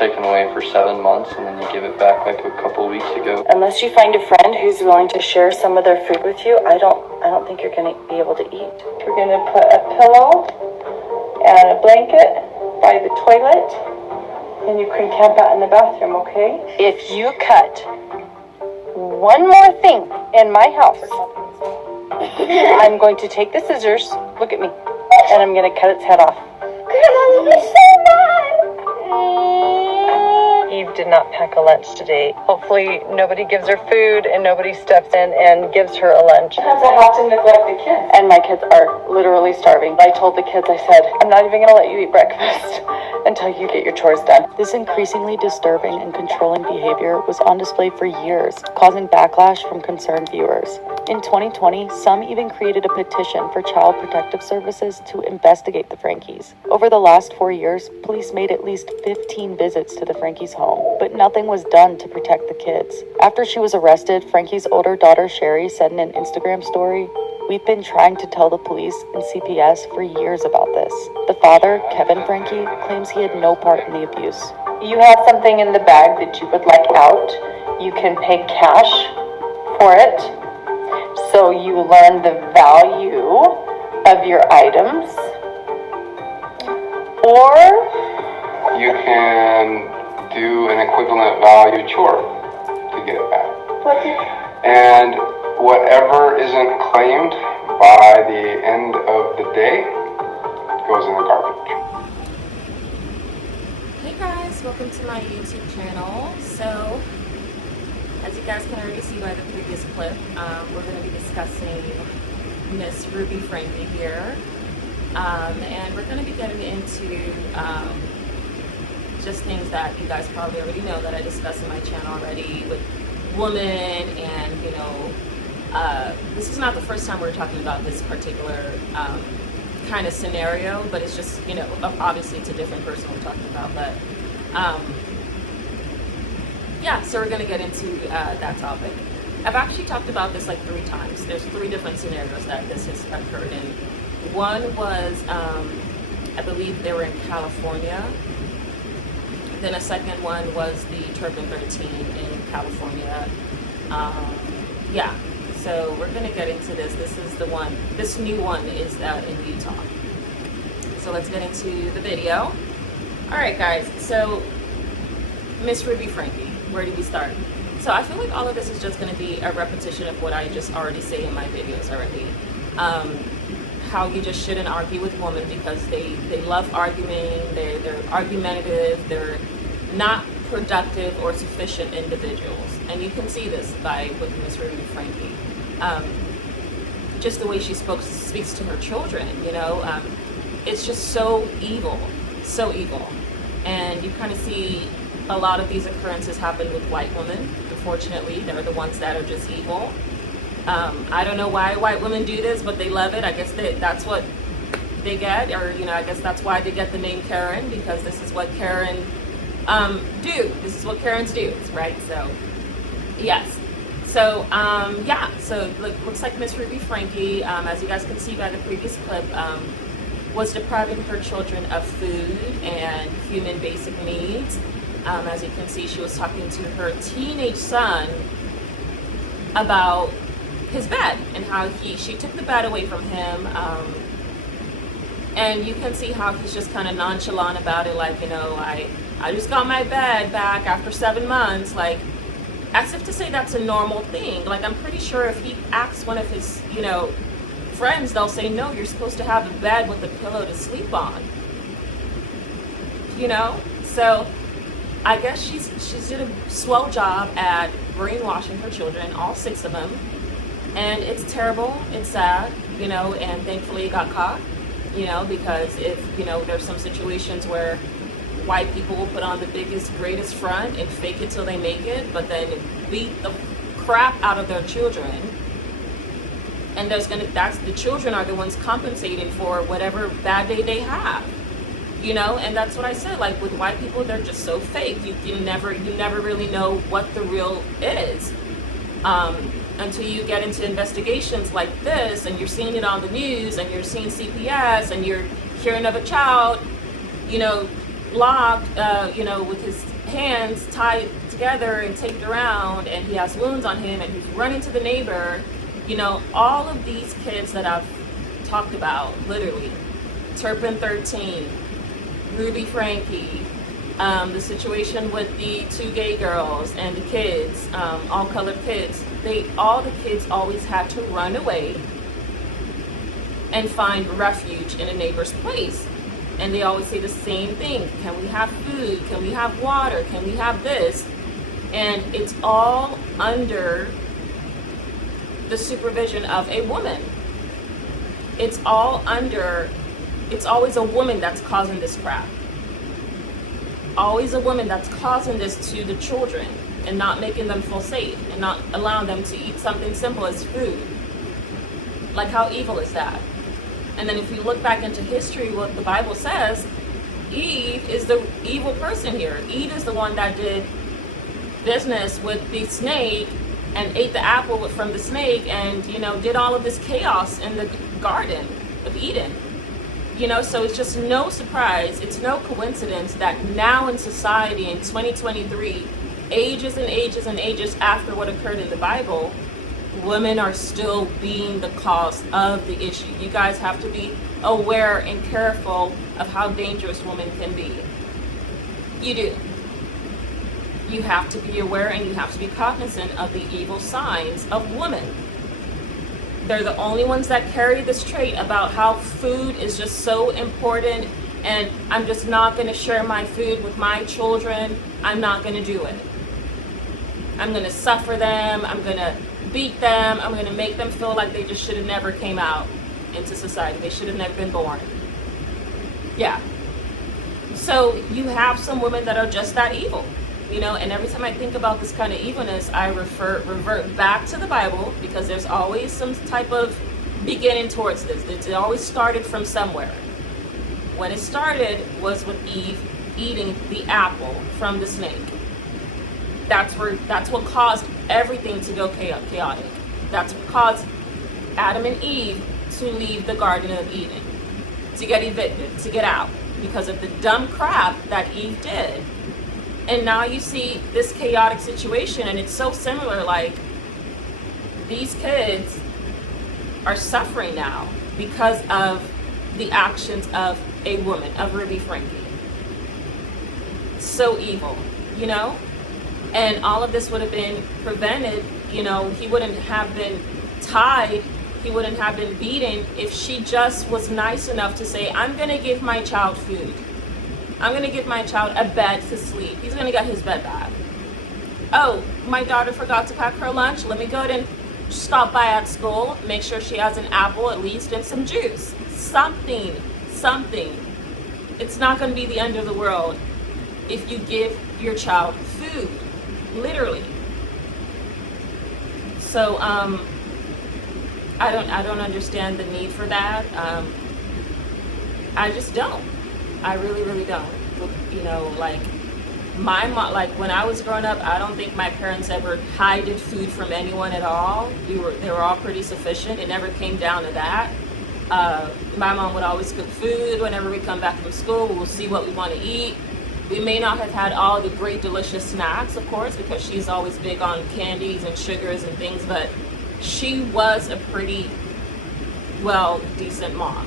taken away for 7 months and then you give it back like a couple weeks ago. Unless you find a friend who's willing to share some of their food with you, I don't think you're gonna be able to eat. We're gonna put a pillow and a blanket by the toilet, and you can camp out in the bathroom, okay? If you cut one more thing in my house, I'm going to take the scissors, look at me, and I'm gonna cut its head off. Grandma, this is so bad! Eve did not pack a lunch today. Hopefully nobody gives her food and nobody steps in and gives her a lunch. Sometimes I have to neglect the kids. And my kids are literally starving. I told the kids, I said, I'm not even gonna let you eat breakfast until you get your chores done. This increasingly disturbing and controlling behavior was on display for years, causing backlash from concerned viewers. In 2020, some even created a petition for Child Protective Services to investigate the Frankes. Over the last 4 years, police made at least 15 visits to the Frankes' home, but nothing was done to protect the kids. After she was arrested, Frankie's older daughter Sherry said in an Instagram story, "We've been trying to tell the police and CPS for years about this." The father, Kevin Franke, claims he had no part in the abuse. You have something in the bag that you would like out. You can pay cash for it. So you learn the value of your items. Or you can do an equivalent value chore to get it back. And whatever isn't claimed by the end of the day goes in the garbage. Hey guys, welcome to my YouTube channel. So, as you guys can already see by the previous clip, we're going to be discussing Miss Ruby Franke here. And we're going to be getting into just things that you guys probably already know that I discussed in my channel already with women, and you know, this is not the first time we're talking about this particular kind of scenario, but it's just, you know, obviously it's a different person we're talking about, but yeah, so we're going to get into that topic. I've actually talked about this like 3 times. There's 3 different scenarios that this has occurred in. One was, I believe they were in California. Then a second one was the Turban 13 in California. Yeah, so we're going to get into this. This is the one, this new one is in Utah. So let's get into the video. All right, guys, so Miss Ruby Franke, where do we start? So I feel like all of this is just going to be a repetition of what I just already say in my videos already. How you just shouldn't argue with women because they love arguing, they're argumentative, they're not productive or sufficient individuals. And you can see this with Miss Ruby Franke. Just the way she speaks to her children, you know, it's just so evil, so evil. And you kind of see a lot of these occurrences happen with white women. Unfortunately, they're the ones that are just evil. I don't know why white women do this, but they love it. I guess that's what they get, or you know, I guess that's why they get the name Karen, because this is what Karen do. This is what Karens do, right? So yes. So yeah. So looks like Miss Ruby Franke, as you guys can see by the previous clip, was depriving her children of food and human basic needs. As you can see, she was talking to her teenage son about his bed and how she took the bed away from him, and you can see how he's just kind of nonchalant about it, like, you know, I just got my bed back after 7 months, like as if to say that's a normal thing. Like, I'm pretty sure if he asks one of his, you know, friends, they'll say, no, you're supposed to have a bed with a pillow to sleep on, you know. So I guess she's did a swell job at brainwashing her children, all 6 of them. And it's terrible, it's sad, you know, and thankfully it got caught, you know, because if, you know, there's some situations where white people will put on the biggest, greatest front and fake it till they make it, but then beat the crap out of their children. And the children are the ones compensating for whatever bad day they have, you know. And that's what I said, like with white people, they're just so fake. You never really know what the real is. Until you get into investigations like this and you're seeing it on the news and you're seeing CPS and you're hearing of a child, you know, logged, you know, with his hands tied together and taped around, and he has wounds on him, and he's running to the neighbor. You know, all of these kids that I've talked about, literally, Turpin 13, Ruby Franke, the situation with the 2 gay girls and the kids, all colored kids, all the kids always had to run away and find refuge in a neighbor's place. And they always say the same thing: can we have food? Can we have water? Can we have this? And it's all under the supervision of a woman. It's always a woman that's causing this crap. Always a woman that's causing this to the children and not making them feel safe and not allowing them to eat something simple as food. Like, how evil is that? And then if you look back into history, what the Bible says, Eve is the evil person here. Eve is the one that did business with the snake and ate the apple from the snake and, you know, did all of this chaos in the Garden of Eden. You know, so it's just no surprise, it's no coincidence that now in society in 2023, ages and ages and ages after what occurred in the Bible, women are still being the cause of the issue. You guys have to be aware and careful of how dangerous women can be. You do. You have to be aware and you have to be cognizant of the evil signs of women. They're the only ones that carry this trait about how food is just so important, and I'm just not going to share my food with my children. I'm not going to do it. I'm going to suffer them. I'm going to beat them. I'm going to make them feel like they just should have never came out into society. They should have never been born. Yeah. So you have some women that are just that evil. You know, and every time I think about this kind of evilness, I revert back to the Bible, because there's always some type of beginning towards this. It always started from somewhere. When it started was with Eve eating the apple from the snake. That's what caused everything to go chaotic. That's what caused Adam and Eve to leave the Garden of Eden, to get evicted, to get out, because of the dumb crap that Eve did. And now you see this chaotic situation, and it's so similar. Like, these kids are suffering now because of the actions of a woman, of Ruby Franke. So evil, you know? And all of this would have been prevented. You know, he wouldn't have been tied, he wouldn't have been beaten if she just was nice enough to say, I'm going to give my child food. I'm going to give my child a bed to sleep. He's going to get his bed back. Oh, my daughter forgot to pack her lunch. Let me go ahead and stop by at school, make sure she has an apple at least and some juice. Something. It's not going to be the end of the world if you give your child food, literally. So I don't understand the need for that. I just don't. I really don't. You know, like, my mom, like, when I was growing up, I don't think my parents ever hided food from anyone at all. They were all pretty sufficient. It never came down to that. My mom would always cook food whenever we come back from school. We'll see what we want to eat. We may not have had all the great delicious snacks, of course, because she's always big on candies and sugars and things, but she was a pretty, well, decent mom.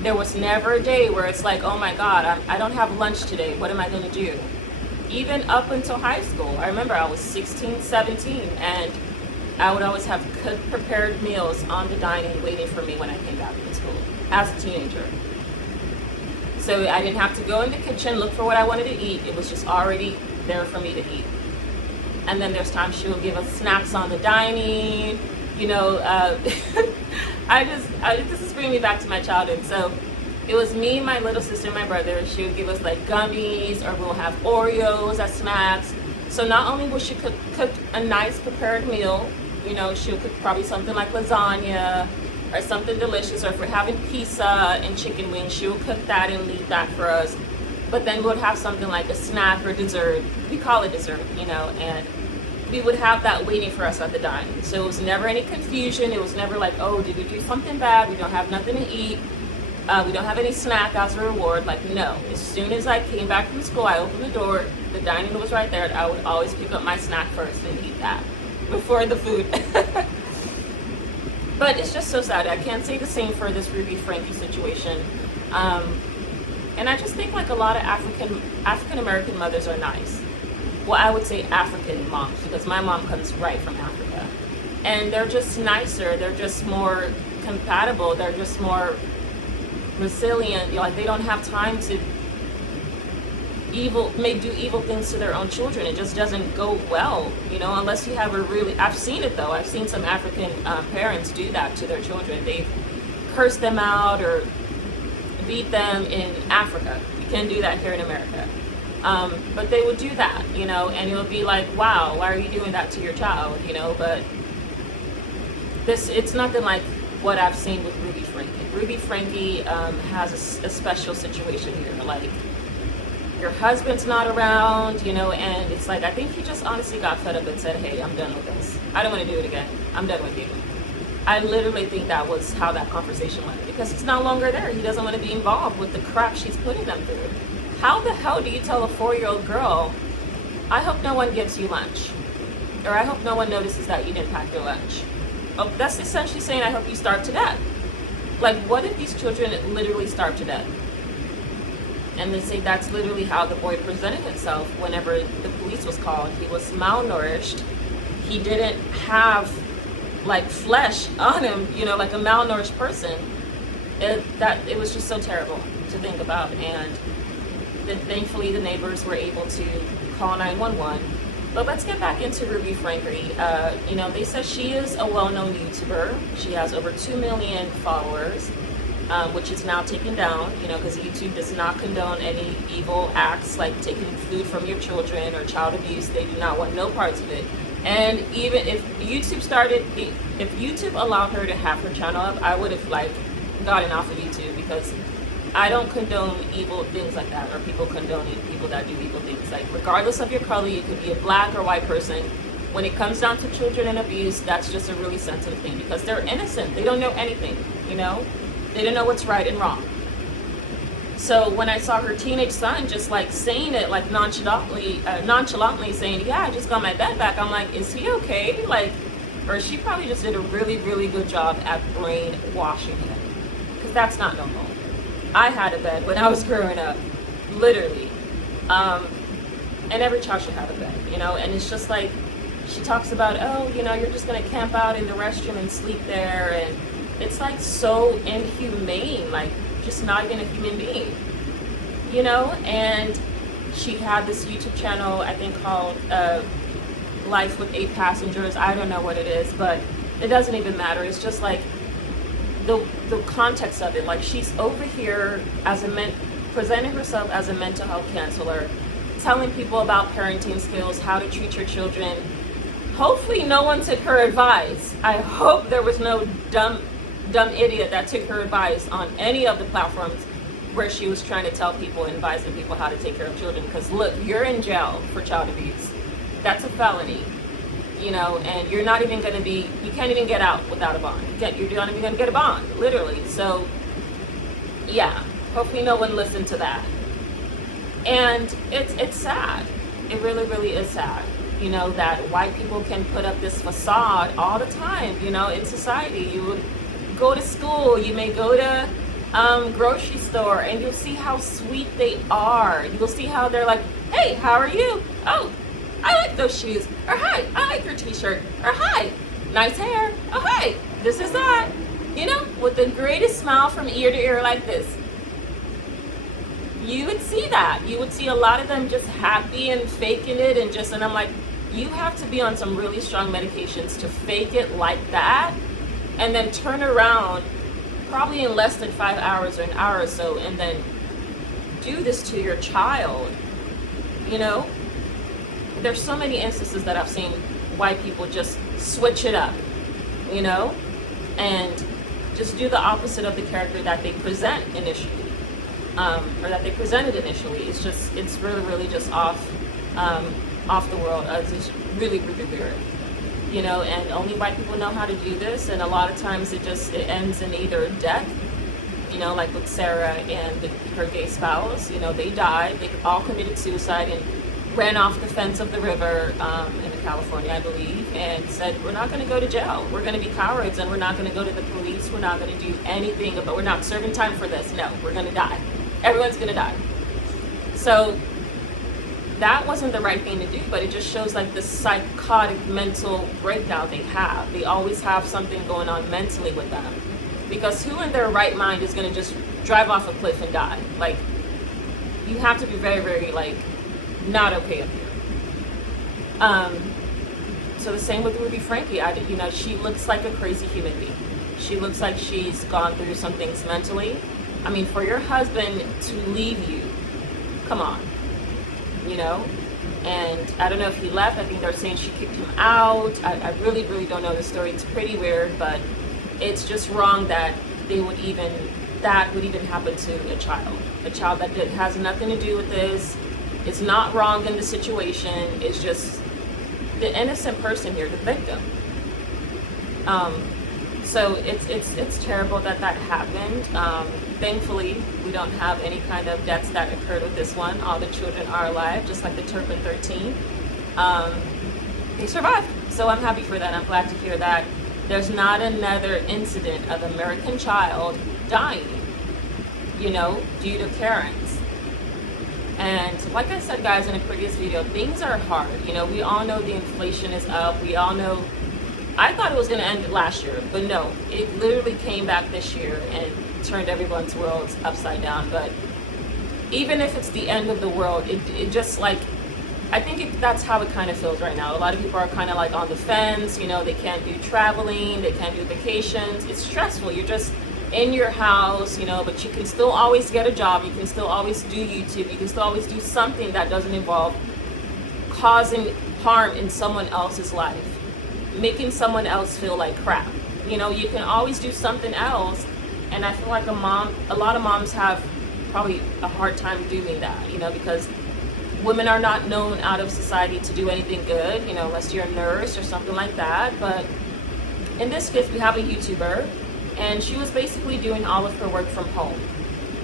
There was never a day where it's like, oh my God, I don't have lunch today. What am I going to do? Even up until high school. I remember I was 16, 17, and I would always have cooked, prepared meals on the dining waiting for me when I came back from school as a teenager. So I didn't have to go in the kitchen, look for what I wanted to eat. It was just already there for me to eat. And then there's times she would give us snacks on the dining. You know, this is bringing me back to my childhood. So it was me, my little sister, and my brother. She would give us like gummies, or we'll have Oreos as snacks. So not only will she cook a nice prepared meal, you know, she'll cook probably something like lasagna or something delicious, or if we're having pizza and chicken wings, she'll cook that and leave that for us. But then we'll have something like a snack or dessert. We call it dessert, you know, and we would have that waiting for us at the dining. So it was never any confusion. It was never like, oh, did we do something bad? We don't have nothing to eat. We don't have any snack as a reward. Like, no. As soon as I came back from school, I opened the door, the dining room was right there, and I would always pick up my snack first and eat that before the food. But it's just so sad. I can't say the same for this Ruby Franke situation. And I just think like a lot of African American mothers are nice. Well, I would say African moms, because my mom comes right from Africa. And they're just nicer, they're just more compatible, they're just more resilient. Like, they don't have time to do evil things to their own children. It just doesn't go well, unless you have I've seen it though. I've seen some African parents do that to their children. They curse them out or beat them in Africa. You can't do that here in America. But they would do that, and it would be like, wow, why are you doing that to your child, but it's nothing like what I've seen with Ruby Franke. Ruby Franke has a special situation here. Like, your husband's not around, and it's like, I think he just honestly got fed up and said, hey, I'm done with this. I don't want to do it again. I'm done with you. I literally think that was how that conversation went, because he's no longer there. He doesn't want to be involved with the crap she's putting them through. How the hell do you tell a 4-year-old girl, I hope no one gives you lunch, or I hope no one notices that you didn't pack your lunch? Oh, that's essentially saying, I hope you starve to death. Like, what if these children literally starve to death? And they say that's literally how the boy presented himself whenever the police was called. He was malnourished. He didn't have like flesh on him, like a malnourished person. It was just so terrible to think about. And then thankfully the neighbors were able to call 911. But let's get back into Ruby Franke. They said she is a well-known YouTuber. She has over 2 million followers, which is now taken down, because YouTube does not condone any evil acts like taking food from your children or child abuse. They do not want no parts of it. And even if YouTube allowed her to have her channel up, I would have gotten off of YouTube, because I don't condone evil things like that, or people condoning people that do evil things. Like, regardless of your color, you could be a black or white person. When it comes down to children and abuse, that's just a really sensitive thing, because they're innocent. They don't know anything, They don't know what's right and wrong. So when I saw her teenage son just saying it nonchalantly saying, yeah, I just got my bed back, I'm like, is he okay? Or she probably just did a really, really good job at brainwashing him, because that's not normal. I had a bed when I was growing up, literally. And every child should have a bed, and it's just like, she talks about, oh, you're just gonna camp out in the restroom and sleep there, and it's so inhumane, just not even a human being, and she had this YouTube channel, I think called Life with 8 Passengers. I don't know what it is, but it doesn't even matter. It's just the context of it. She's over here presenting herself as a mental health counselor, telling people about parenting skills, how to treat your children. Hopefully no one took her advice. I hope there was no dumb idiot that took her advice on any of the platforms where she was trying to tell people and advising people how to take care of children. Because look, you're in jail for child abuse. That's a felony. And you're not even going to you can't even get out without a bond. You're not even going to get a bond, literally. So, yeah, hopefully no one listened to that. And it's sad. It really, really is sad, that white people can put up this facade all the time, in society. You would go to school, you may go to grocery store, and you'll see how sweet they are. You'll see how they're like, hey, how are you? Oh, I like those shoes. Or hi, I like your t-shirt. Or hi, nice hair. Oh, hi, this is that. With the greatest smile from ear to ear like this. You would see that. You would see a lot of them just happy and faking it, and I'm like, you have to be on some really strong medications to fake it like that, and then turn around probably in less than 5 hours or an hour or so, and then do this to your child. There's so many instances that I've seen white people just switch it up, and just do the opposite of the character that they present initially, or that they presented initially. It's really, really just off the world. It's just really, really weird, and only white people know how to do this. And a lot of times it ends in either death you know, like with Sarah and her gay spouse. You know, they died. They all committed suicide and ran off the fence of the river in California, I believe, and said, we're not going to go to jail. We're going to be cowards, and we're not going to go to the police. We're not going to do anything, but we're not serving time for this. No, we're going to die. Everyone's going to die. So that wasn't the right thing to do, but it just shows like the psychotic mental breakdown they have. They always have something going on mentally with them. Because who in their right mind is going to just drive off a cliff and die? Like, you have to be very, very, like, not okay up here. So the same with Ruby Franke. You know, she looks like a crazy human being. She looks like she's gone through some things mentally. I mean, for your husband to leave you, come on, you know? And I don't know if he left. I think they're saying she kicked him out. I really, really don't know the story. It's pretty weird, but it's just wrong that would even happen to a child that has nothing to do with this. It's not wrong in the situation. It's just the innocent person here, the victim. So it's terrible that happened. Thankfully, we don't have any kind of deaths that occurred with this one. All the children are alive, just like the Turpin 13. They survived. So I'm happy for that. I'm glad to hear that there's not another incident of American child dying, you know, due to Karens. And like I said, guys, in a previous video, things are hard. You know, we all know the inflation is up. We all know. I thought it was going to end last year, but no, it literally came back this year and turned everyone's worlds upside down. But even if it's the end of the world, it just like, I think that's how it kind of feels right now. A lot of people are kind of like on the fence. You know, they can't do traveling, they can't do vacations. It's stressful. You're just in your house, you know, but you can still always get a job. You can still always do YouTube. You can still always do something that doesn't involve causing harm in someone else's life, making someone else feel like crap. You know, you can always do something else. And I feel like a lot of moms have probably a hard time doing that, you know, because women are not known out of society to do anything good, you know, unless you're a nurse or something like that. But in this case, we have a YouTuber, and she was basically doing all of her work from home,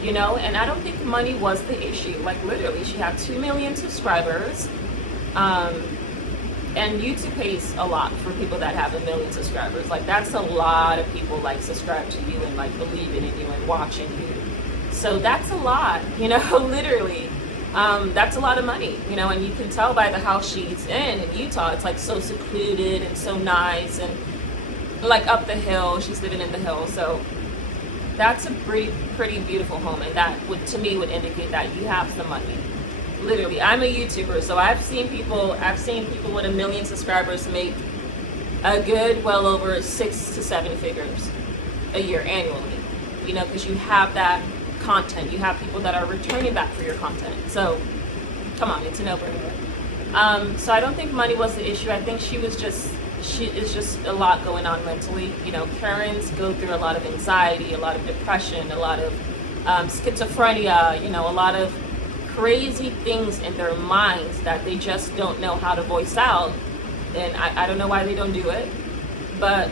you know, and I don't think money was the issue. Like, literally, she had 2 million subscribers, and YouTube pays a lot for people that have 1 million subscribers. Like, that's a lot of people, like, subscribe to you and, like, believing in you and watching you. So that's a lot, you know, literally. That's a lot of money, you know, and you can tell by the house she's in Utah. It's, like, so secluded and so nice, and like up the hill. She's living in the hill, so that's a pretty beautiful home, and that would, to me, would indicate that you have some money. Literally, I'm a YouTuber, so I've seen people with 1 million subscribers make a good well over 6 to 7 figures a year annually, you know, because you have that content. You have people that are returning back for your content. So come on, it's a no-brainer. So I don't think money was the issue. I think it's just a lot going on mentally. You know, Karens go through a lot of anxiety, a lot of depression, a lot of schizophrenia, you know, a lot of crazy things in their minds that they just don't know how to voice out. And I don't know why they don't do it, but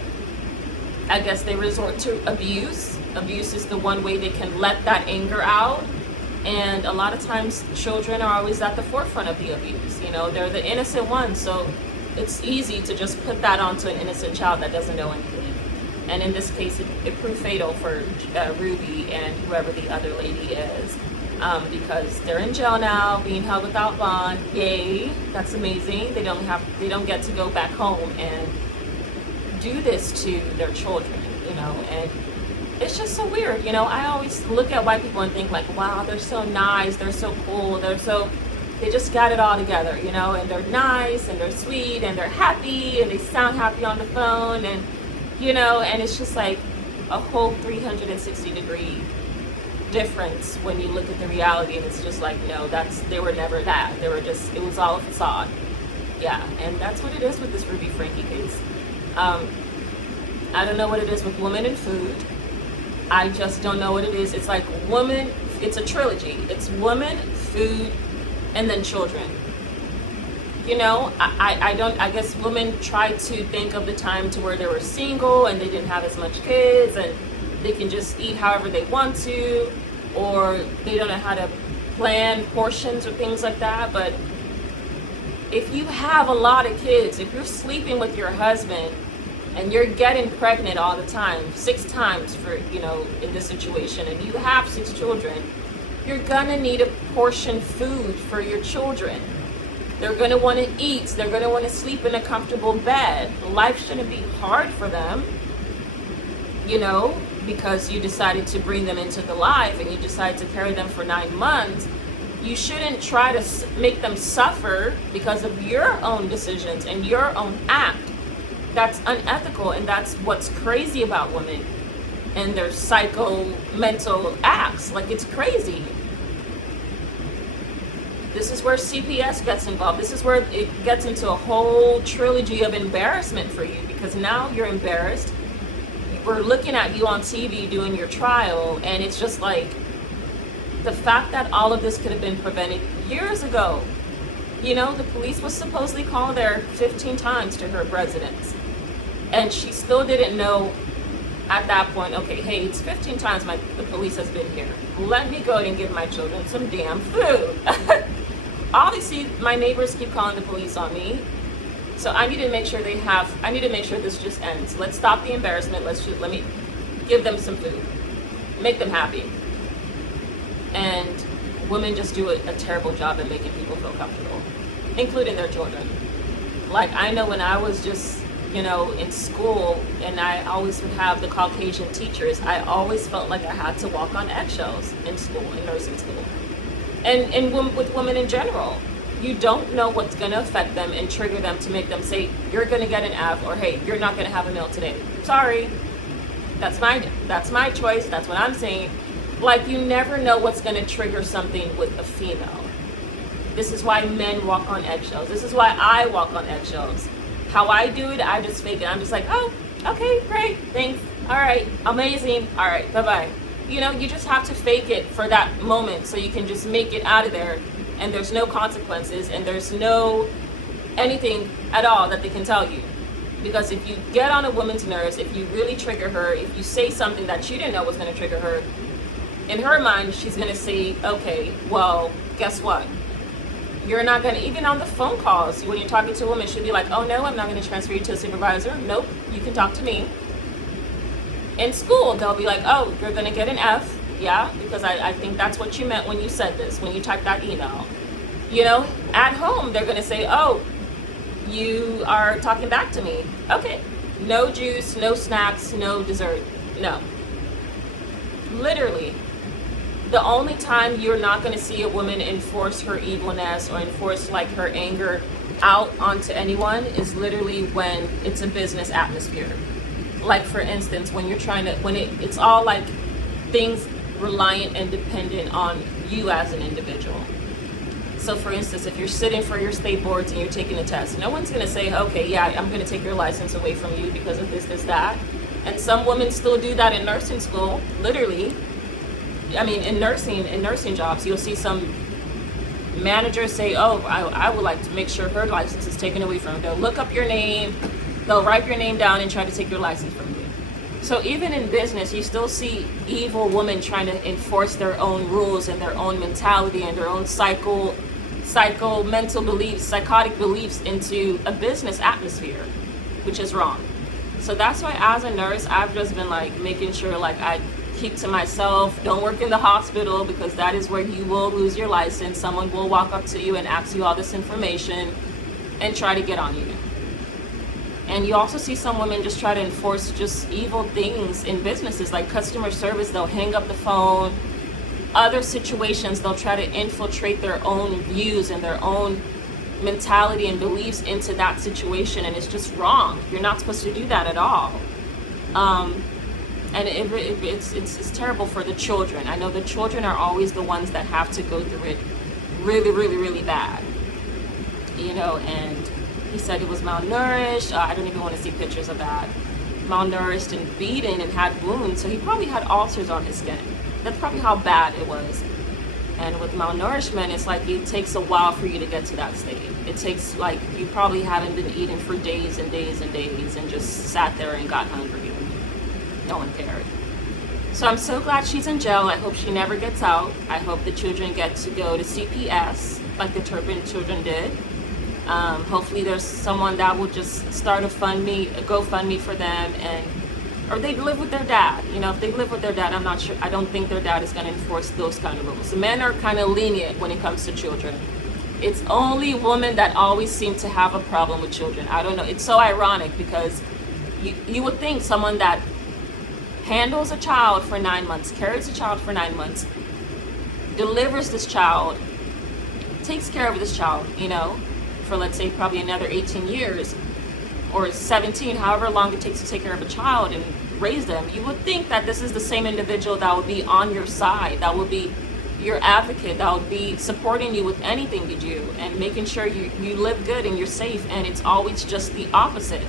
I guess they resort to abuse. Abuse is the one way they can let that anger out. And a lot of times children are always at the forefront of the abuse. You know, they're the innocent ones. So it's easy to just put that onto an innocent child that doesn't know anything. And in this case, it proved fatal for Ruby and whoever the other lady is, because they're in jail now, being held without bond. Yay, that's amazing. They don't get to go back home and do this to their children, you know. And it's just so weird, you know. I always look at white people and think like, wow, they're so nice, they're so cool, they just got it all together, you know, and they're nice and they're sweet and they're happy and they sound happy on the phone, and, you know, and it's just like a whole 360-degree difference when you look at the reality, and it's just like, no, they were never that. It was all a facade. Yeah, and that's what it is with this Ruby Franke case. I don't know what it is with women and food. I just don't know what it is. It's like woman, it's a trilogy. It's woman, food, and then children. You know, I guess women try to think of the time to where they were single and they didn't have as much kids, and they can just eat however they want to, or they don't know how to plan portions or things like that. But if you have a lot of kids, if you're sleeping with your husband and you're getting pregnant all the time, 6 times for, in this situation, and you have 6 children, you're gonna need a portion food for your children. They're gonna wanna eat, they're gonna wanna sleep in a comfortable bed. Life shouldn't be hard for them, because you decided to bring them into the life and you decided to carry them for 9 months. You shouldn't try to make them suffer because of your own decisions and your own act. That's unethical, and that's what's crazy about women and their mental acts. Like, it's crazy. This is where CPS gets involved. This is where it gets into a whole trilogy of embarrassment for you, because now you're embarrassed. We're looking at you on TV doing your trial, and it's just like, the fact that all of this could have been prevented years ago. The police was supposedly called there 15 times to her residence, and she still didn't know at that point, okay, hey, it's 15 times the police has been here. Let me go and give my children some damn food. Obviously, my neighbors keep calling the police on me. So I need to make sure this just ends. Let's stop the embarrassment. Let me give them some food. Make them happy. And women just do a terrible job at making people feel comfortable, including their children. Like, I know when I was just, in school, and I always would have the Caucasian teachers, I always felt like I had to walk on eggshells in school, in nursing school. And with women in general. You don't know what's going to affect them and trigger them to make them say, you're going to get an F, or hey, you're not going to have a meal today. Sorry. That's my choice. That's what I'm saying. Like, you never know what's going to trigger something with a female. This is why men walk on eggshells. This is why I walk on eggshells. How I do it, I just fake it. I'm just like, oh, okay, great, thanks. All right, amazing. All right, bye-bye. You just have to fake it for that moment so you can just make it out of there, and there's no consequences, and there's no anything at all that they can tell you. Because if you get on a woman's nerves, if you really trigger her, if you say something that she didn't know was going to trigger her, in her mind, she's going to say, okay, well, guess what? You're not going to, even on the phone calls, when you're talking to a woman, she'll be like, oh no, I'm not going to transfer you to a supervisor. Nope, you can talk to me. In school, they'll be like, oh, you're going to get an F. Yeah, because I think that's what you meant when you said this, when you typed that email. At home, they're going to say, oh, you are talking back to me. Okay, no juice, no snacks, no dessert. No. Literally. The only time you're not going to see a woman enforce her evilness or enforce her anger out onto anyone is literally when it's a business atmosphere. Like, for instance, when you're it's all like things reliant and dependent on you as an individual. So for instance, if you're sitting for your state boards and you're taking a test, no one's going to say, okay, yeah, I'm going to take your license away from you because of this, that. And some women still do that in nursing school, literally. I mean, in nursing jobs, you'll see some managers say, oh, I would like to make sure her license is taken away from her. They'll look up your name, they'll write your name down and try to take your license from you. So even in business, you still see evil women trying to enforce their own rules and their own mentality and their own mental beliefs, psychotic beliefs into a business atmosphere, which is wrong. So that's why as a nurse, I've just been making sure I keep to myself. Don't work in the hospital, because that is where you will lose your license. Someone will walk up to you and ask you all this information and try to get on you. And you also see some women just try to enforce just evil things in businesses, like customer service. They'll hang up the phone. Other situations, they'll try to infiltrate their own views and their own mentality and beliefs into that situation, and it's just wrong. You're not supposed to do that at all. And it's terrible for the children. I know the children are always the ones that have to go through it really, really, really bad. And he said he was malnourished. I don't even want to see pictures of that. Malnourished and beaten and had wounds. So he probably had ulcers on his skin. That's probably how bad it was. And with malnourishment, it's it takes a while for you to get to that state. It takes you probably haven't been eating for days and days and days and just sat there and got hungry. No one cared. So I'm so glad she's in jail. I hope she never gets out. I hope the children get to go to CPS like the Turpin children did. Hopefully there's someone that will just start a GoFundMe for them, or they live with their dad. You know, if they live with their dad, I'm not sure. I don't think their dad is going to enforce those kind of rules. The men are kind of lenient when it comes to children. It's only women that always seem to have a problem with children. I don't know. It's so ironic because you would think someone that handles a child for 9 months, carries a child for 9 months, delivers this child, takes care of this child, you know, for let's say probably another 18 years or 17, however long it takes to take care of a child and raise them, you would think that this is the same individual that would be on your side, that would be your advocate, that would be supporting you with anything you do and making sure you live good and you're safe. And it's always just the opposite.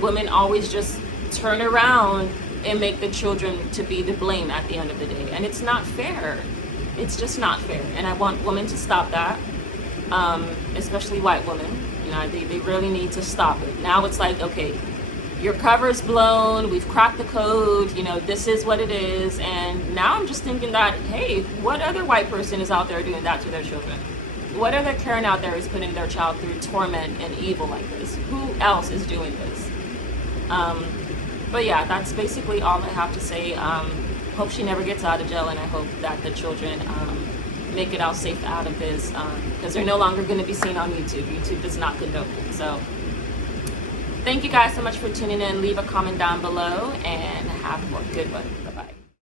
Women always just turn around and make the children to be the blame at the end of the day. And it's not fair. It's just not fair. And I want women to stop that, especially white women. You know, they really need to stop it. Now it's like, okay, your cover's blown, we've cracked the code, you know, this is what it is. And now I'm just thinking that, hey, what other white person is out there doing that to their children? What other Karen out there is putting their child through torment and evil like this? Who else is doing this? But yeah, that's basically all I have to say. Hope she never gets out of jail, and I hope that the children make it out safe out of this, because they're no longer going to be seen on YouTube. YouTube does not condone it. So thank you guys so much for tuning in. Leave a comment down below and have a good one. Bye-bye.